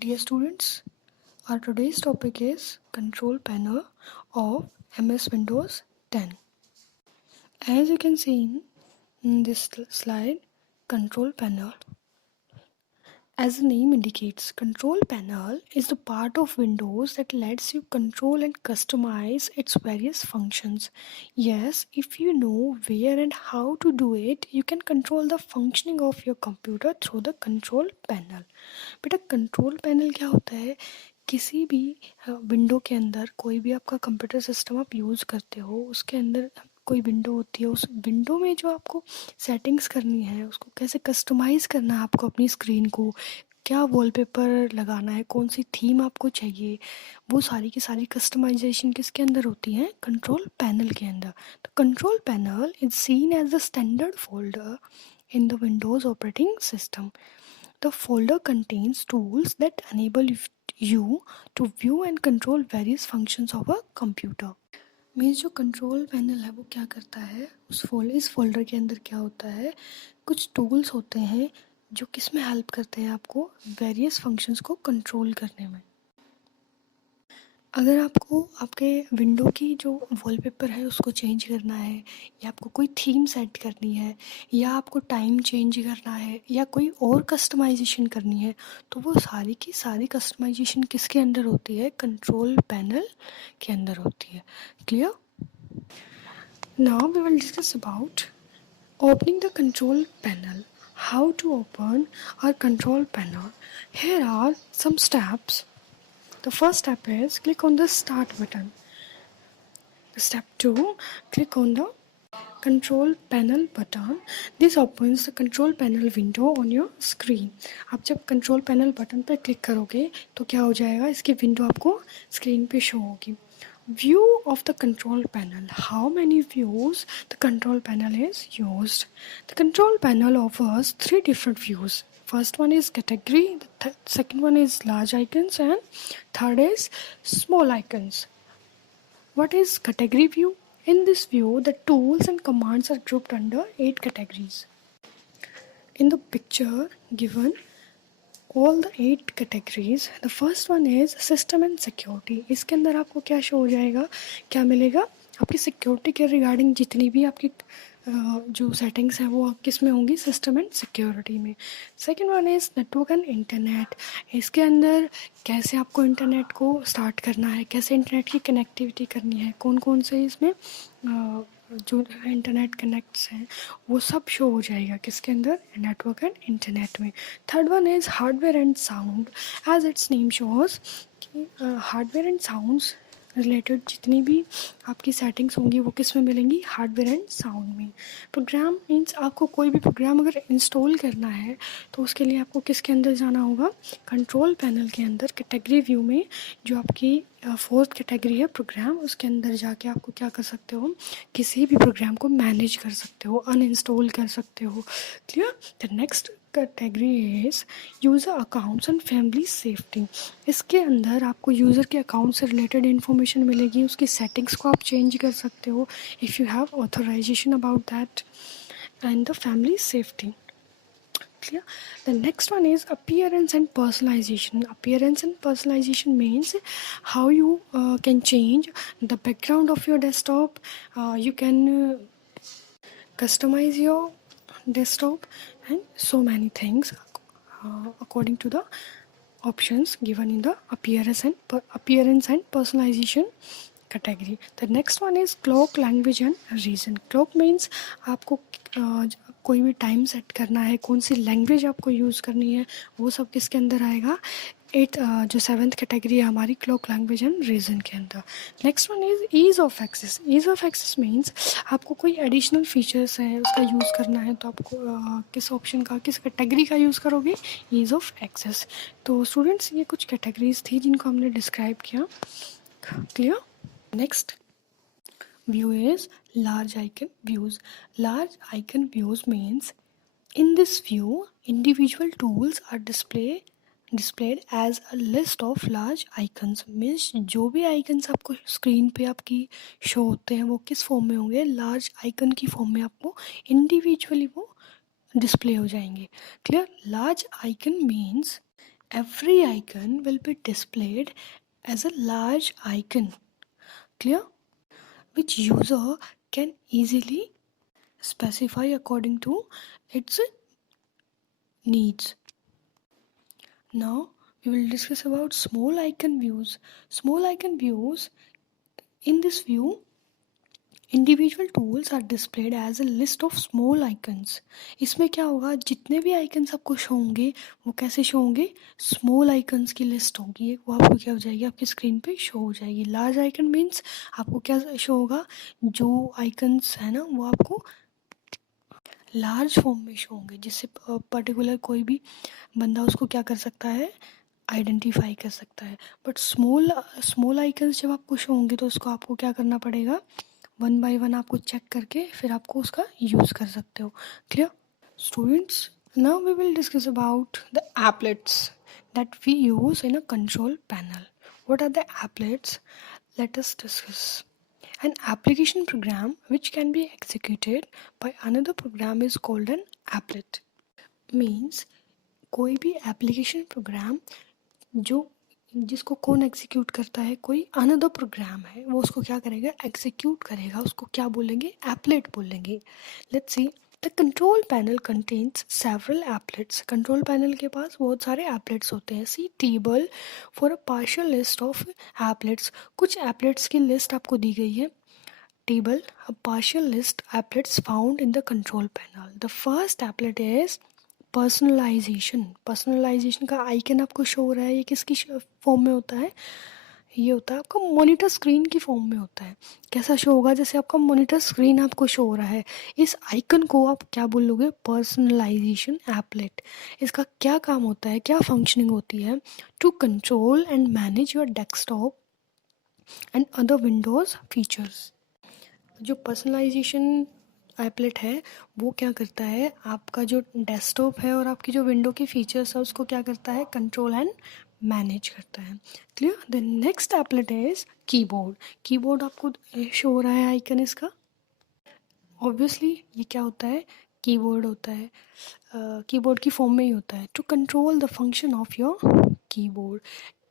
Dear students, our today's topic is control panel of MS Windows 10. As you can see in this slide, control panel. As the name indicates, control panel is the part of Windows that lets you control and customize its various functions. Yes, if you know where and how to do it, you can control the functioning of your computer through the control panel. बेटा control panel क्या होता है? किसी भी window के अंदर कोई भी आपका कंप्यूटर सिस्टम आप यूज़ करते हो, उसके अंदर कोई विंडो होती है, उस विंडो में जो आपको सेटिंग्स करनी है, उसको कैसे कस्टमाइज़ करना है आपको अपनी स्क्रीन को, क्या वॉलपेपर लगाना है, कौन सी थीम आपको चाहिए, वो सारी की सारी कस्टमाइजेशन किसके अंदर होती है? कंट्रोल पैनल के अंदर. तो control panel is seen as the standard folder in the Windows operating system. The folder contains tools that enable you to view and control various functions of a computer. Means जो control panel है वो क्या करता है, इस folder के अंदर क्या होता है, कुछ टूल्स होते हैं जो किस में हेल्प करते हैं आपको वेरियस फंक्शंस को कंट्रोल करने में. अगर आपको आपके विंडो की जो वॉलपेपर है उसको चेंज करना है, या आपको कोई थीम सेट करनी है, या आपको टाइम चेंज करना है, या कोई और कस्टमाइजेशन करनी है, तो वो सारी की सारी कस्टमाइजेशन किसके अंदर होती है? कंट्रोल पैनल के अंदर होती है. Clear? Now we will discuss about opening the control panel. How to open our control panel? Here are some steps. The first step is click on the start button. Step 2, click on the control panel button. This opens the control panel window on your screen. आप जब control panel button पर click करोगे तो क्या हो जाएगा, इसकी window आपको स्क्रीन पे शो होगी. View of the control panel. How many views the control panel is used? The control panel offers 3 different views. First one is category, the second one is large icons, and third is small icons. What is category view? In this view, the tools and commands are grouped under 8 categories. In the picture given, all the 8 categories. The first one is system and security. इसके अंदर आपको क्या show हो जाएगा, क्या मिलेगा? आपकी security के रिगार्डिंग जितनी भी आपकी जो सेटिंग्स हैं वो किस में होंगी? सिस्टम एंड सिक्योरिटी में. Second one is network and internet. इसके अंदर कैसे आपको इंटरनेट को स्टार्ट करना है, कैसे इंटरनेट की कनेक्टिविटी करनी है, कौन कौन से इसमें जो इंटरनेट कनेक्ट्स हैं वो सब शो हो जाएगा किसके अंदर? नेटवर्क एंड इंटरनेट में. Third one is hardware and sound. As its name shows कि हार्डवेयर एंड साउंड्स रिलेटेड जितनी भी आपकी सेटिंग्स होंगी वो किस में मिलेंगी? हार्डवेयर एंड साउंड में. प्रोग्राम मीन्स आपको कोई भी प्रोग्राम अगर इंस्टॉल करना है तो उसके लिए आपको किसके अंदर जाना होगा? कंट्रोल पैनल के अंदर कैटेगरी व्यू में जो आपकी फोर्थ कैटेगरी है प्रोग्राम, उसके अंदर जाके आपको क्या कर सकते हो? किसी भी प्रोग्राम को मैनेज कर सकते हो, अनइंस्टॉल कर सकते हो. Clear? The next category is user accounts and family safety. इसके अंदर आपको यूज़र के अकाउंट से रिलेटेड इन्फॉर्मेशन मिलेगी, उसकी सेटिंग्स को आप चेंज कर सकते हो if you have authorisation about that. And the family safety. Clear? The next one is appearance and personalization. Appearance and personalization means how you can change the background of your desktop. You can customize your desktop and so many things according to the options given in the appearance and personalization category. The next one is clock, language and region. Clock means आपको कोई भी time set करना है, कौन सी language आपको use करनी है, वो सब किसके अंदर आएगा? जो 7th कैटेगरी है हमारी क्लॉक, लैंग्वेज एंड रीजन के अंदर. Next one is ease of access. Ease of access means आपको कोई एडिशनल फीचर्स हैं उसका यूज़ करना है तो आपको किस ऑप्शन का, किस कैटेगरी का यूज़ करोगे? Ease of access. तो स्टूडेंट्स ये कुछ कैटेगरीज थी जिनको हमने डिस्क्राइब किया. Clear? Next view is large icon views. Large icon views means in this view individual tools are displayed as a list of large icons. means जो भी icons आपको स्क्रीन पे आपकी शो होते हैं वो किस फॉर्म में होंगे? लार्ज आइकन की फॉर्म में आपको इंडिविजुअली वो डिस्प्ले हो जाएंगे. Clear? Large icon means Every icon will be displayed as a large icon, clear? Which user can easily specify according to its needs. Now we will discuss about small icon views. Small icon views, in this view, individual tools are displayed as a list of small icons. इसमें क्या होगा, जितने भी icons आपको show होंगे वो कैसे show होंगे, स्मॉल icons की लिस्ट होगी, वो आपको क्या हो जाएगी, आपकी स्क्रीन पे शो हो जाएगी. लार्ज icon मीन्स आपको क्या शो होगा, जो icons है ना वो आपको लार्ज फॉर्म में शो होंगे, जिससे पर्टिकुलर कोई भी बंदा उसको क्या कर सकता है, आइडेंटिफाई कर सकता है. बट स्मॉल स्मॉल आइकन्स जब आपको शो होंगे तो उसको आपको क्या करना पड़ेगा, वन बाय वन आपको चेक करके फिर आपको उसका यूज़ कर सकते हो. Clear students? Now we will discuss about the applets that we use in a control panel. What are the applets? Let us discuss. An application program which can be executed by another program is called an applet. Means कोई भी application program जो जिसको कौन execute करता है, कोई another programme है वो उसको क्या करेगा, एग्जीक्यूट करेगा, उसको क्या बोलेंगे, एप्लेट बोलेंगे. Let's see the control panel contains several applets. Control panel के पास बहुत सारे एप्लेट्स होते हैं. See table for a partial list of applets. कुछ एप्लेट्स की लिस्ट आपको दी गई है. Table, a partial list applets found in the control panel. The first applet is personalisation. Personalisation का आइकन आपको शो हो रहा है, ये किसकी फॉर्म में होता है, ये होता है आपका मॉनिटर स्क्रीन की फॉर्म में होता है. कैसा शो होगा, जैसे आपका मॉनिटर स्क्रीन आपको शो हो रहा है. इस आइकन को आप क्या बोलोगे, पर्सनलाइजेशन एप्लेट. इसका क्या काम होता है, क्या फंक्शनिंग होती है, to control and manage your desktop and other Windows features. जो पर्सनलाइजेशन एप्लेट है वो क्या करता है, आपका जो डेस्कटॉप है और आपकी जो विंडो की फीचर्स है उसको क्या करता है, कंट्रोल एंड मैनेज करता है. Clear? The next applet is keyboard. Keyboard आपको शो हो रहा है आइकन इसका. ऑब्वियसली ये क्या होता है, कीबोर्ड होता है, कीबोर्ड की फॉर्म में ही होता है. To control the function of your keyboard.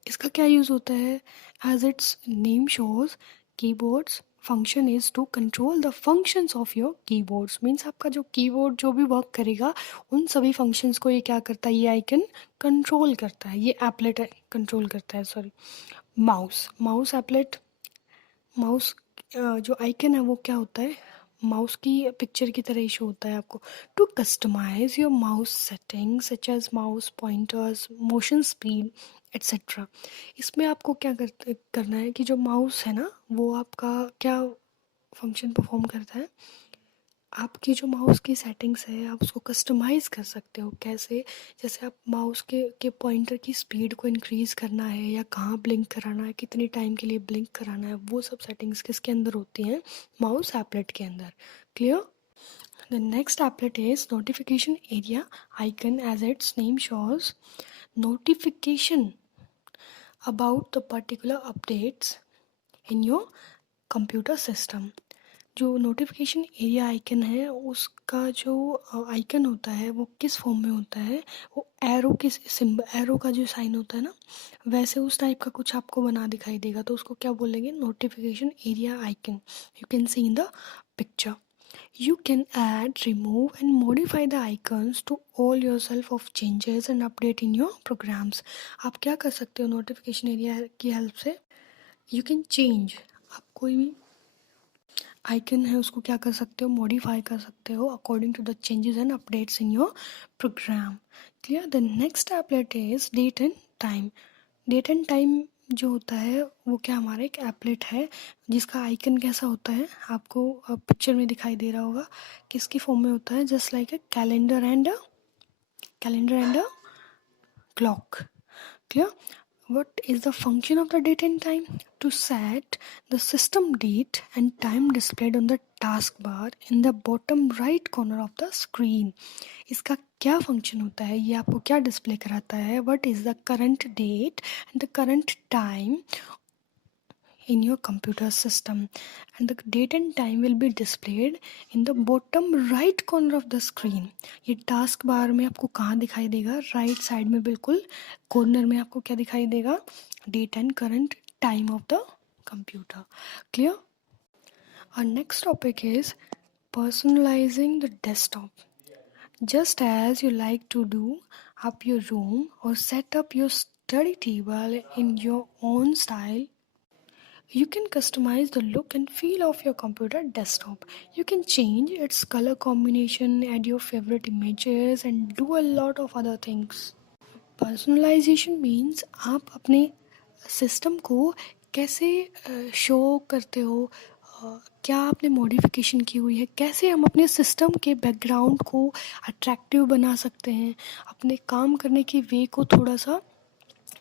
इसका क्या यूज़ होता है, as its name shows keyboard's function is to control the functions of your keyboards. Means आपका जो कीबोर्ड जो भी वर्क करेगा उन सभी फंक्शंस को ये क्या करता है, ये आइकन कंट्रोल करता है, ये एप्लेट कंट्रोल करता है. Sorry, mouse. Mouse applet, mouse जो आइकन है वो क्या होता है, माउस की पिक्चर की तरह ही शो होता है आपको. To customise your mouse settings such as mouse pointers, motion speed et cetera. इसमें आपको क्या करना है कि जो माउस है ना वो आपका क्या फंक्शन परफॉर्म करता है, आपकी जो माउस की सेटिंग्स है आप उसको कस्टमाइज़ कर सकते हो. कैसे, जैसे आप माउस के पॉइंटर की स्पीड को इंक्रीज़ करना है या कहाँ ब्लिंक कराना है, कितने टाइम के लिए ब्लिंक कराना है, वो सब सेटिंग्स किसके अंदर होती हैं, माउस एप्लेट के अंदर. Clear? The next applet is notification area icon. As its name shows, notification about the particular updates in your computer system. जो नोटिफिकेशन एरिया आइकन है उसका जो आइकन होता है वो किस फॉर्म में होता है, वो एरो के सिंबल, एरो का जो साइन होता है ना वैसे उस टाइप का कुछ आपको बना दिखाई देगा, तो उसको क्या बोलेंगे, notification area icon. You can see in the picture. You can add, remove and modify the icons to all yourself of changes and update in your programs. आप क्या कर सकते हो नोटिफिकेशन एरिया की हेल्प से, यू कैन चेंज. आप कोई भी आइकन है उसको क्या कर सकते हो, मॉडिफाई कर सकते हो according to the changes and updates in your program. Clear? The next applet is date and time. Date and time जो होता है वो क्या हमारा एक एप्लेट है जिसका आइकन कैसा होता है, आपको पिक्चर में दिखाई दे रहा होगा, किसकी फॉर्म में होता है, just like a calendar and a clock. Clear? What is the function of the date and time? To set the system date and time displayed on the taskbar in the bottom right corner of the screen. इसका क्या function होता है, ये आपको क्या display कराता है, what is the current date and the current time in your computer system, and the date and time will be displayed in the bottom right corner of the screen. ये task bar में आपको कहाँ दिखाई देगा? Right side में बिल्कुल corner में आपको क्या दिखाई देगा? Date and current time of the computer. Clear? Our next topic is personalizing the desktop. Just as you like to do up your room or set up your study table in your own style, you can customize the look and feel of your computer desktop. You can change its color combination, add your favorite images, and do a lot of other things. Personalization means आप अपने system को कैसे show करते हो, क्या आपने modification की हुई है, कैसे हम अपने सिस्टम के बैकग्राउंड को अट्रैक्टिव बना सकते हैं, अपने काम करने की वे को थोड़ा सा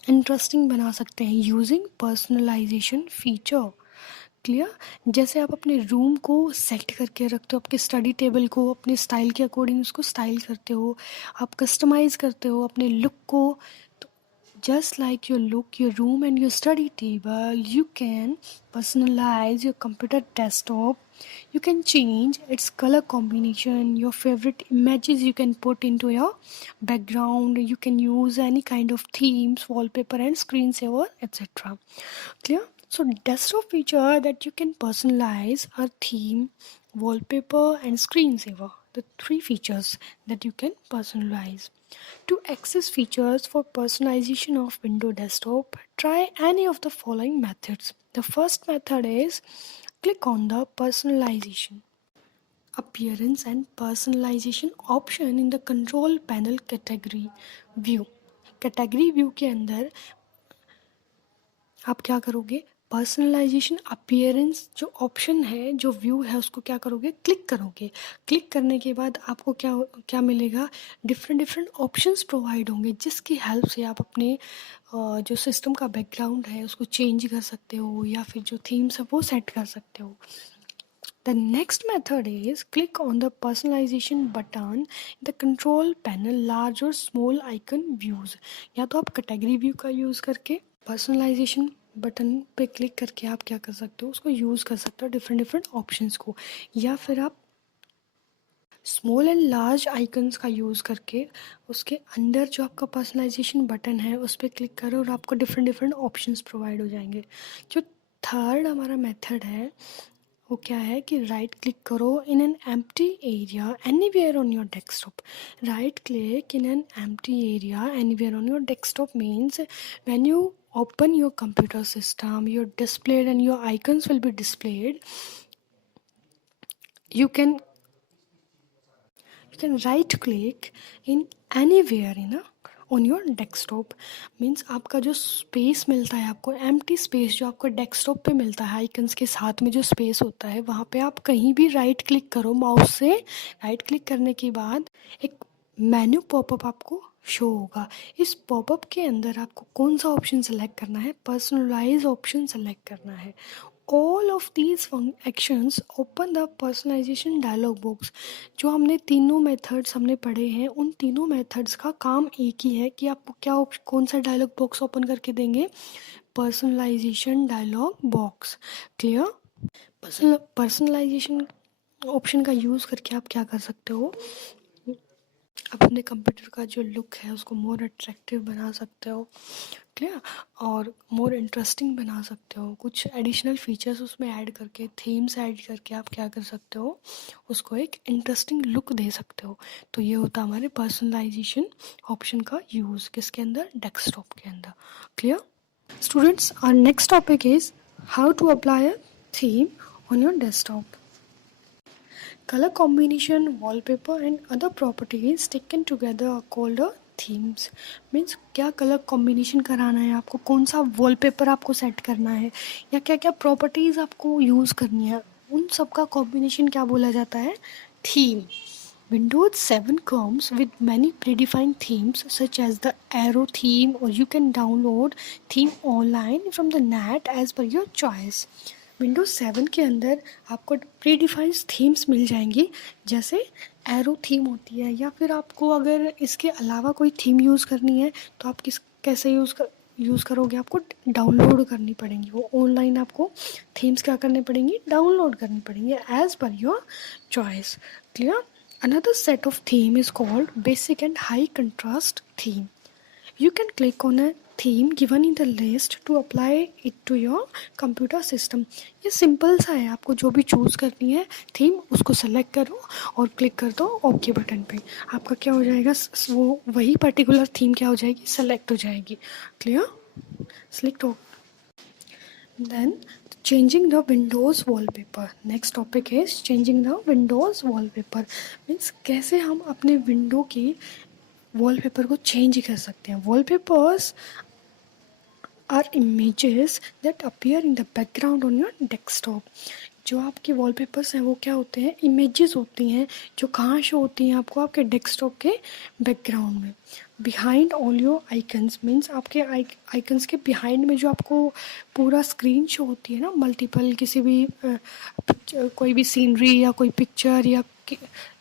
इंटरेस्टिंग बना सकते हैं यूजिंग पर्सनलाइजेशन फीचर. क्लियर? जैसे आप अपने रूम को सेट करके रखते हो, आपके स्टडी टेबल को अपने स्टाइल के अकॉर्डिंग उसको स्टाइल करते हो, आप कस्टमाइज़ करते हो अपने लुक को. Just like your look, your room and your study table, you can personalize your computer desktop. You can change its color combination, your favorite images you can put into your background. You can use any kind of themes, wallpaper and screensaver, etc. Clear? So desktop feature that you can personalize are theme, wallpaper and screensaver. The three features that you can personalize. To access features for personalization of Windows Desktop, try any of the following methods. The first method is click on the personalization, appearance and personalization option in the control panel category view. Category view के अंदर आप क्या करोगे? Personalisation appearance जो option है, जो view है, उसको क्या करोगे? क्लिक करोगे. क्लिक करने के बाद आपको क्या क्या मिलेगा? डिफरेंट ऑप्शंस प्रोवाइड होंगे जिसकी हेल्प से आप अपने जो सिस्टम का बैकग्राउंड है उसको चेंज कर सकते हो या फिर जो थीम्स है वो सेट कर सकते हो. The next method is click on the personalization button in the control panel large or small icon views. या तो आप कैटेगरी व्यू का यूज़ करके पर्सनलाइजेशन बटन पे क्लिक करके आप क्या कर सकते हो? उसको यूज़ कर सकते हो डिफरेंट ऑप्शंस को, या फिर आप स्मॉल एंड लार्ज आइकन्स का यूज़ करके उसके अंदर जो आपका पर्सनलाइजेशन बटन है उस पर क्लिक करो और आपको डिफरेंट ऑप्शंस प्रोवाइड हो जाएंगे. जो थर्ड हमारा मेथड है वो क्या है कि राइट क्लिक करो in an empty area anywhere on your desktop. Right click in an empty area anywhere on your desktop means when you open your computer system, your display and your icons will be displayed. You can right click in anywhere on your desktop. Means आपका जो space मिलता है आपको, empty space जो आपको desktop पे मिलता है आइकन्स के साथ में जो स्पेस होता है, वहाँ पे आप कहीं भी राइट क्लिक करो माउस से. राइट क्लिक करने के बाद एक मेन्यू पॉपअप आपको शो होगा. इस पॉपअप के अंदर आपको कौन सा ऑप्शन सेलेक्ट करना है? पर्सनलाइज ऑप्शन सेलेक्ट करना है. All of these actions open the personalisation dialog box. जो हमने तीनों मेथड्स हमने पढ़े हैं, उन तीनों मेथड्स का काम एक ही है कि आपको क्या कौन सा डायलॉग बॉक्स ओपन करके देंगे? Personalisation dialog box. Clear? Personalisation option का यूज़ करके आप क्या कर सकते हो? अपने कंप्यूटर का जो लुक है उसको मोर अट्रैक्टिव बना सकते हो. क्लियर? और मोर इंटरेस्टिंग बना सकते हो. कुछ एडिशनल फीचर्स उसमें ऐड करके, थीम्स ऐड करके आप क्या कर सकते हो? उसको एक इंटरेस्टिंग लुक दे सकते हो. तो ये होता है हमारे पर्सनलाइजेशन ऑप्शन का यूज़ किसके अंदर? डेस्कटॉप के अंदर. Clear? Students, our next topic is how to apply a theme on your desktop. Color combination, wallpaper and other properties taken together are called a themes. Means क्या colour combination कराना है आपको, कौन सा वॉलपेपर आपको set करना है, या क्या क्या प्रॉपर्टीज़ आपको यूज़ करनी है, उन सब का कॉम्बिनेशन क्या बोला जाता है? Theme. Windows 7 comes with many predefined themes such as the Arrow theme, or you can download theme online from the net as per your choice. Windows 7 के अंदर आपको प्रीडिफाइंड थीम्स मिल जाएंगी, जैसे एरो थीम होती है, या फिर आपको अगर इसके अलावा कोई थीम यूज़ करनी है तो आप कैसे यूज़ यूज़ करोगे आपको डाउनलोड करनी पड़ेंगी, वो ऑनलाइन आपको थीम्स क्या करनी पड़ेंगी, डाउनलोड करनी पड़ेंगी as per your choice. Clear? Another set of theme is called basic and high contrast theme. You can click on a theme given in the list to apply it to your computer system। ये simple सा है, आपको जो भी choose करनी है theme उसको select करो और क्लिक कर दो ओके बटन पे, आपका क्या हो जाएगा, वो वही पर्टिकुलर थीम क्या हो जाएगी, सेलेक्ट हो जाएगी। क्लियर? सेलेक्ट हो then changing the windows wallpaper। next topic is changing the windows wallpaper। Means कैसे हम अपने विंडो की वॉलपेपर को चेंज कर सकते हैं। Wallpapers are images that appear in the background on your desktop. जो आपके वॉलपेपर्स हैं वो क्या होते हैं, इमेजेस होती हैं जो कहाँ शो होती हैं आपको, आपके डेस्कटॉप के बैकग्राउंड में। Behind all your icons means आपके आइकन्स के बिहाइंड में जो आपको पूरा स्क्रीन शो होती है ना, मल्टीपल किसी भी कोई भी सीनरी या कोई पिक्चर या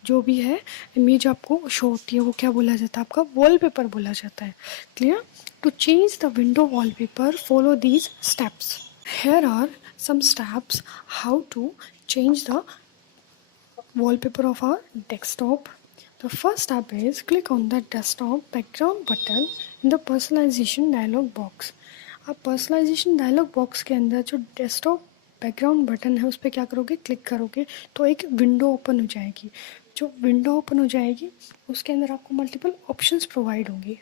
जो भी है इमेज आपको शो होती है, वो क्या बोला जाता है, आपका वॉलपेपर बोला जाता है। Clear? To change the window wallpaper follow these steps. Here are some steps how to change the wallpaper of our desktop। The first step is click on the desktop background button in the personalization dialog box। आप personalization dialog box के अंदर जो desktop background button है उस पर क्या करोगे, click करोगे तो एक विंडो ओपन हो जाएगी। जो विंडो ओपन हो जाएगी उसके अंदर आपको मल्टीपल ऑप्शंस प्रोवाइड होंगे।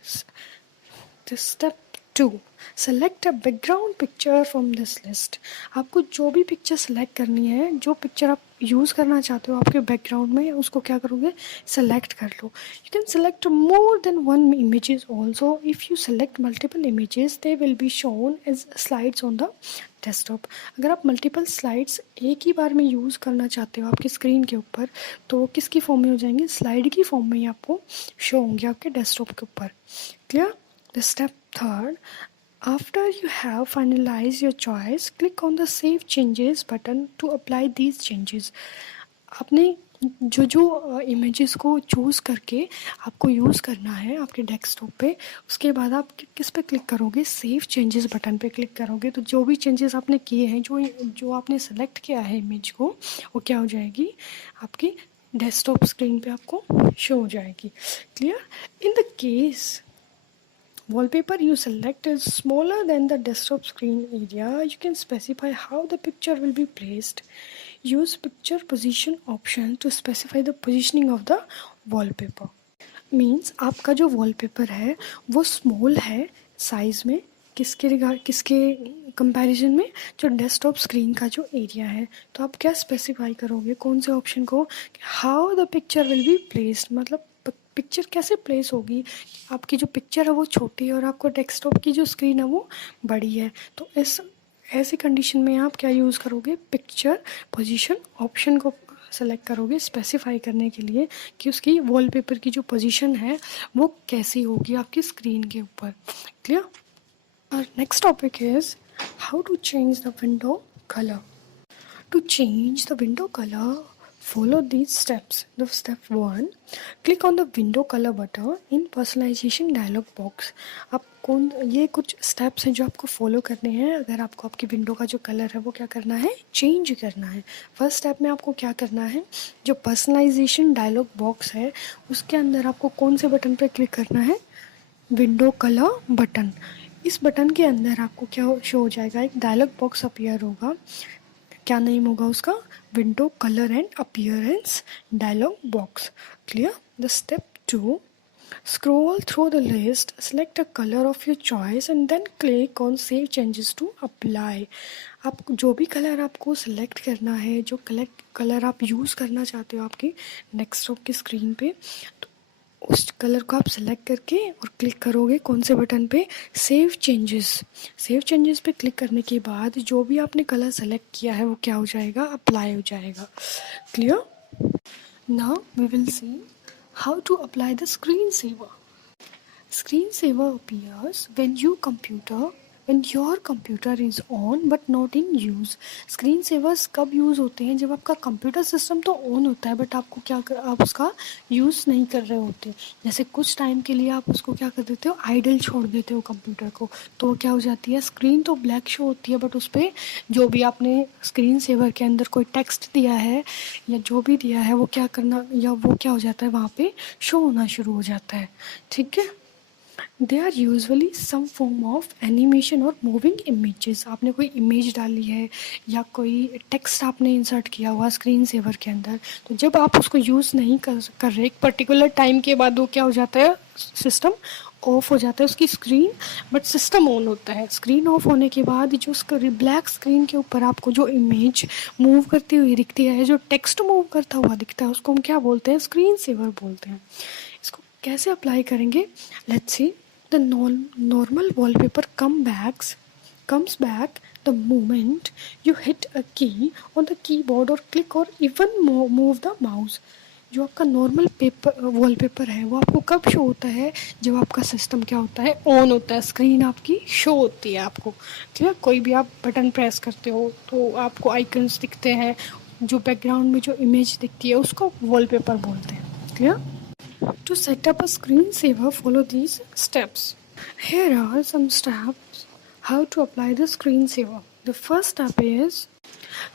Step 2 select a background picture from this list. आपको जो भी पिक्चर सेलेक्ट करनी है, जो पिक्चर आप यूज़ करना चाहते हो आपके बैकग्राउंड में, उसको क्या करोगे, सेलेक्ट कर लो। You can select more than one images also. If you select multiple images they will be shown as slides on the desktop. अगर आप मल्टीपल स्लाइड्स एक ही बार में यूज़ करना चाहते हो आपकी स्क्रीन के ऊपर, तो वो किसकी फॉर्म में हो जाएंगे, स्लाइड की फॉर्म में ही आपको शो होंगे आपके डेस्कटॉप के ऊपर। Clear? The step 3, after you have finalized your choice, click on the Save Changes button to apply these changes। आपने जो इमेजेस को चूज़ करके आपको यूज़ करना है आपके डेस्कटॉप पे, उसके बाद आप किस पे क्लिक करोगे, सेव चेंजेस बटन पे क्लिक करोगे तो जो भी चेंजेस आपने किए हैं, जो आपने सेलेक्ट किया है इमेज को, वो क्या हो जाएगी, आपकी डेस्कटॉप स्क्रीन पे आपको शो हो जाएगी। Clear? In the case wallpaper you select is smaller than the desktop screen area, you can specify how the picture will be placed। Use picture position option to specify the positioning of the wallpaper। Means आपका जो wallpaper है वो small है size में, किसके comparison में, जो desktop screen का जो एरिया है। तो आप क्या स्पेसिफाई करोगे, कौन से ऑप्शन को, how the picture will be placed, मतलब पिक्चर कैसे प्लेस होगी। आपकी जो पिक्चर है वो छोटी है और आपको डेस्कटॉप की जो स्क्रीन है वो बड़ी है, तो ऐसी कंडीशन में आप क्या यूज़ करोगे, पिक्चर पोजीशन ऑप्शन को सेलेक्ट करोगे स्पेसिफाई करने के लिए कि उसकी वॉलपेपर की जो पोजीशन है वो कैसी होगी आपकी स्क्रीन के ऊपर। क्लियर? और next topic is how to change the window colour. To change the window colour follow these steps। The step 1, click on the window color button in personalization dialog box। आप ये कुछ steps हैं जो आपको follow करने हैं अगर आपको आपकी विंडो का जो कलर है वो क्या करना है, चेंज करना है। फर्स्ट स्टेप में आपको क्या करना है, जो पर्सनलाइजेशन डायलॉग बॉक्स है उसके अंदर आपको कौन से बटन पर क्लिक करना है, विंडो कलर बटन। इस बटन के अंदर आपको क्या शो हो जाएगा, एक डायलॉग बॉक्स अपीयर होगा, क्या नेम होगा उसका, window colour and appearance dialog box. Clear? The step 2, scroll through the list, select a colour of your choice and then click on save changes to apply. आप जो भी colour आपको select करना है, जो कलर आप यूज़ करना चाहते हो आपकी डेस्कटॉप की स्क्रीन पे, तो उस कलर को आप सेलेक्ट करके और क्लिक करोगे कौन से बटन पे, सेव चेंजेस। सेव चेंजेस पे क्लिक करने के बाद जो भी आपने कलर सेलेक्ट किया है वो क्या हो जाएगा, अप्लाई हो जाएगा। Clear? Now we will see how to apply the screen saver. Screen saver appears when your computer when your computer is on but not in use। Screen savers कब use होते हैं? जब आपका कंप्यूटर सिस्टम तो on होता है but आपको आप उसका यूज़ नहीं कर रहे होते। जैसे कुछ टाइम के लिए आप उसको क्या कर देते हो, आइडल छोड़ देते हो कंप्यूटर को, तो वो क्या हो जाती है, स्क्रीन तो ब्लैक शो होती है बट उस पर जो भी आपने स्क्रीन सेवर के अंदर कोई टेक्स्ट दिया है या जो भी दिया है वो क्या करना, या वो क्या हो जाता है, वहाँ पे शो होना शुरू हो जाता है। ठीक है, they are usually some form of animation और मूविंग इमेजेस। आपने कोई इमेज डाली है या कोई टेक्स्ट आपने इंसर्ट किया हुआ स्क्रीन सेवर के अंदर, तो जब आप उसको यूज़ नहीं कर रहे एक पर्टिकुलर टाइम के बाद वो क्या हो जाता है, सिस्टम ऑफ हो जाता है उसकी स्क्रीन, बट सिस्टम ऑन होता है। स्क्रीन ऑफ होने के बाद जो ब्लैक स्क्रीन के ऊपर आपको जो इमेज मूव करती हुई दिखती है, जो टेक्स्ट मूव करता हुआ दिखता है, उसको हम क्या बोलते हैं, स्क्रीन सेवर बोलते हैं। इसको कैसे अप्लाई करेंगे, let's see. The normal wallpaper comes back the moment you hit a key on the keyboard or click or even move the mouse। जो आपका नॉर्मल वॉलपेपर है वो आपको कब शो होता है, जब आपका सिस्टम क्या होता है, ऑन होता है, स्क्रीन आपकी शो होती है आपको। ठीक है, कोई भी आप बटन प्रेस करते हो तो आपको आइकन्स दिखते हैं, जो बैकग्राउंड में जो इमेज दिखती है उसको वॉलपेपर बोलते हैं। Clear? To set up a screensaver, follow these steps. Here are some steps how to apply the screensaver. The first step is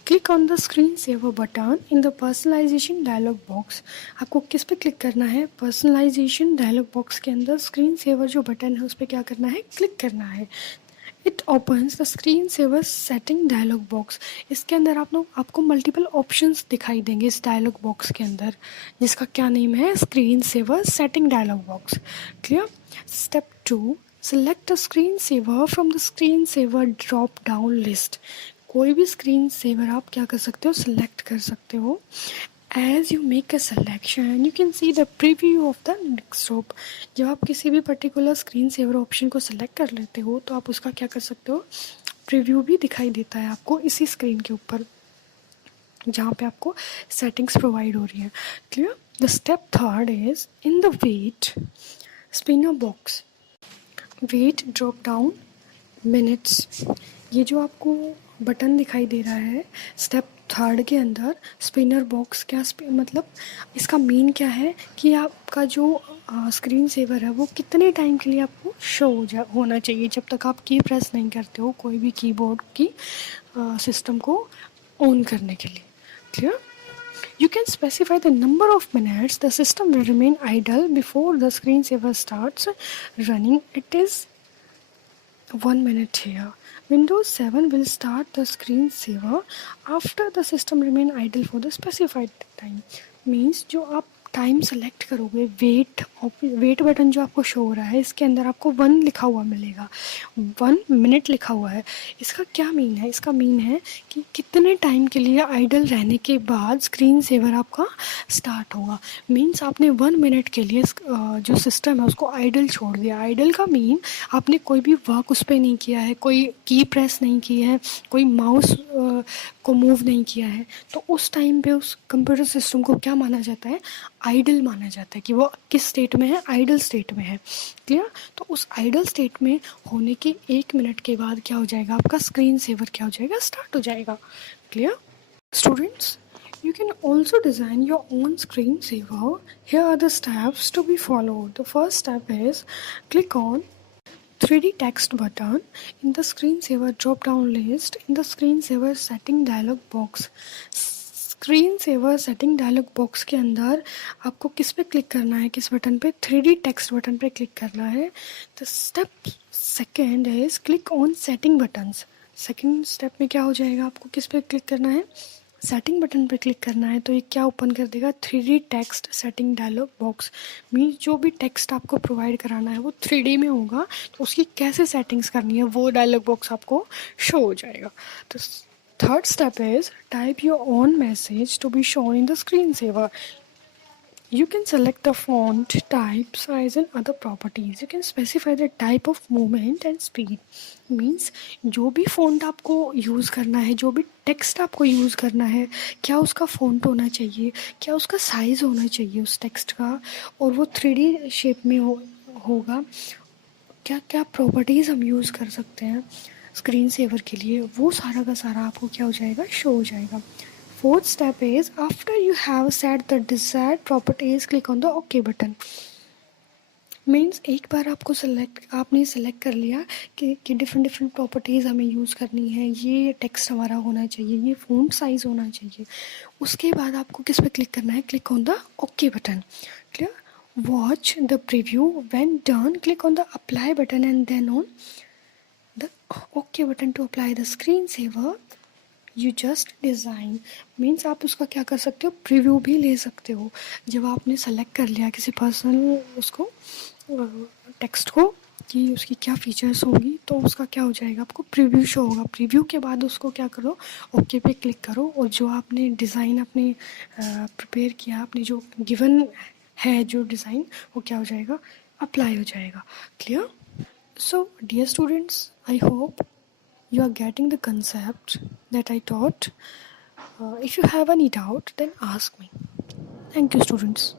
click on the screensaver button in the personalization dialog box। आपको किस पे click करना है, personalization dialog box के अंदर screensaver जो button है उस पर क्या करना है, क्लिक करना है। It opens the screen saver setting dialog box. इसके अंदर आपको मल्टीपल ऑप्शंस दिखाई देंगे इस डायलॉग बॉक्स के अंदर, जिसका क्या नेम है, screen saver setting dialog box. Clear? Step 2, select a screen saver from the screen saver drop down list. कोई भी स्क्रीन सेवर आप क्या कर सकते हो, सिलेक्ट कर सकते हो। As you make a selection, you can see the preview of the desktop। जब आप किसी भी पर्टिकुलर स्क्रीन सेवर ऑप्शन को सिलेक्ट कर लेते हो तो आप उसका क्या कर सकते हो, प्रीव्यू भी दिखाई देता है आपको इसी स्क्रीन के ऊपर जहाँ पे आपको सेटिंग्स प्रोवाइड हो रही है। Clear? The step third is in the wait spinner box, wait drop down minutes. ये जो आपको बटन दिखाई दे रहा है स्टेप थर्ड के अंदर, स्पिनर बॉक्स, क्या मतलब इसका मीन क्या है कि आपका जो स्क्रीन सेवर है वो कितने टाइम के लिए आपको शो होना चाहिए, जब तक आप की प्रेस नहीं करते हो कोई भी कीबोर्ड की सिस्टम को ऑन करने के लिए। Clear? You can specify the number of minutes the system will remain idle before the screensaver starts running. It is 1 minute here. Windows 7 will start the screensaver after the system remain idle for the specified time। Means जो आप time select करोगे, wait button जो आपको show हो रहा है इसके अंदर आपको 1 लिखा हुआ मिलेगा, 1 मिनट लिखा हुआ है। इसका क्या मीन है, इसका मीन है कि कितने टाइम के लिए आइडल रहने के बाद स्क्रीन सेवर आपका स्टार्ट होगा। मीन्स आपने 1 मिनट के लिए जो सिस्टम है उसको आइडल छोड़ दिया। आइडल का मीन आपने कोई भी वर्क उस पर नहीं किया है, कोई की प्रेस नहीं की है, कोई माउस को मूव नहीं किया है, तो उस टाइम पे उस कंप्यूटर सिस्टम को क्या माना जाता है, आइडल माना जाता है, कि वो किस स्टेट में है, आइडल स्टेट में है। क्लियर? तो उस आइडल स्टेट में होने के 1 मिनट के बाद क्या हो जाएगा, आपका स्क्रीन सेवर क्या हो जाएगा, स्टार्ट हो जाएगा। Clear? Students, you can also design your own screensaver. Here are the steps to be followed. The first step is click on 3D text button in the screensaver drop down list in the screensaver setting dialog box। Screen saver setting dialog box के अंदर आपको किस पे click करना है, किस button पे, 3D text button पे क्लिक करना है। The step second is click on setting buttons. Second step में क्या हो जाएगा, आपको किस पे क्लिक करना है, सेटिंग बटन पे क्लिक करना है। तो ये क्या ओपन कर देगा, 3D text setting dialog box. Means जो भी टेक्स्ट आपको प्रोवाइड कराना है वो 3D में होगा, तो उसकी कैसे सेटिंग्स करनी है वो डायलॉग बॉक्स आपको शो हो जाएगा। तो third step is type your own message to be shown in the screensaver। You can select the font, type, size and other properties। You can specify the type of movement and speed। Means जो भी font आपको use करना है, जो भी text आपको use करना है, क्या उसका font होना चाहिए, क्या उसका साइज़ होना चाहिए उस टेक्स्ट का, और वो 3D शेप में होगा। क्या क्या प्रॉपर्टीज़ हम यूज़ कर सकते हैं स्क्रीन सेवर के लिए, वो सारा का सारा आपको क्या हो जाएगा, शो हो जाएगा। Fourth step is after you have set the desired properties click on the okay button. Means एक बार आपने सेलेक्ट कर लिया कि डिफरेंट डिफरेंट प्रॉपर्टीज़ हमें यूज़ करनी है, ये टेक्स्ट हमारा होना चाहिए, ये फ़ॉन्ट साइज़ होना चाहिए, उसके बाद आपको किस पे क्लिक करना है, click on the okay button. Clear. Watch the preview, when done click on the apply button and then on the okay button to apply the screen saver you just design. Means आप उसका क्या कर सकते हो, preview भी ले सकते हो। जब आपने सेलेक्ट कर लिया किसी पर्सनल उसको टेक्स्ट को कि उसकी क्या फ़ीचर्स होंगी, तो उसका क्या हो जाएगा, आपको प्रीव्यू शो होगा। प्रीव्यू के बाद उसको क्या करो, ओके पे क्लिक करो, और जो आपने डिज़ाइन अपने प्रिपेयर किया, आपने जो गिवन है जो डिज़ाइन, वो क्या हो जाएगा, अप्लाई हो जाएगा। Clear. So, dear students, I hope you are getting the concept that I taught. If you have any doubt, then ask me. Thank you, students.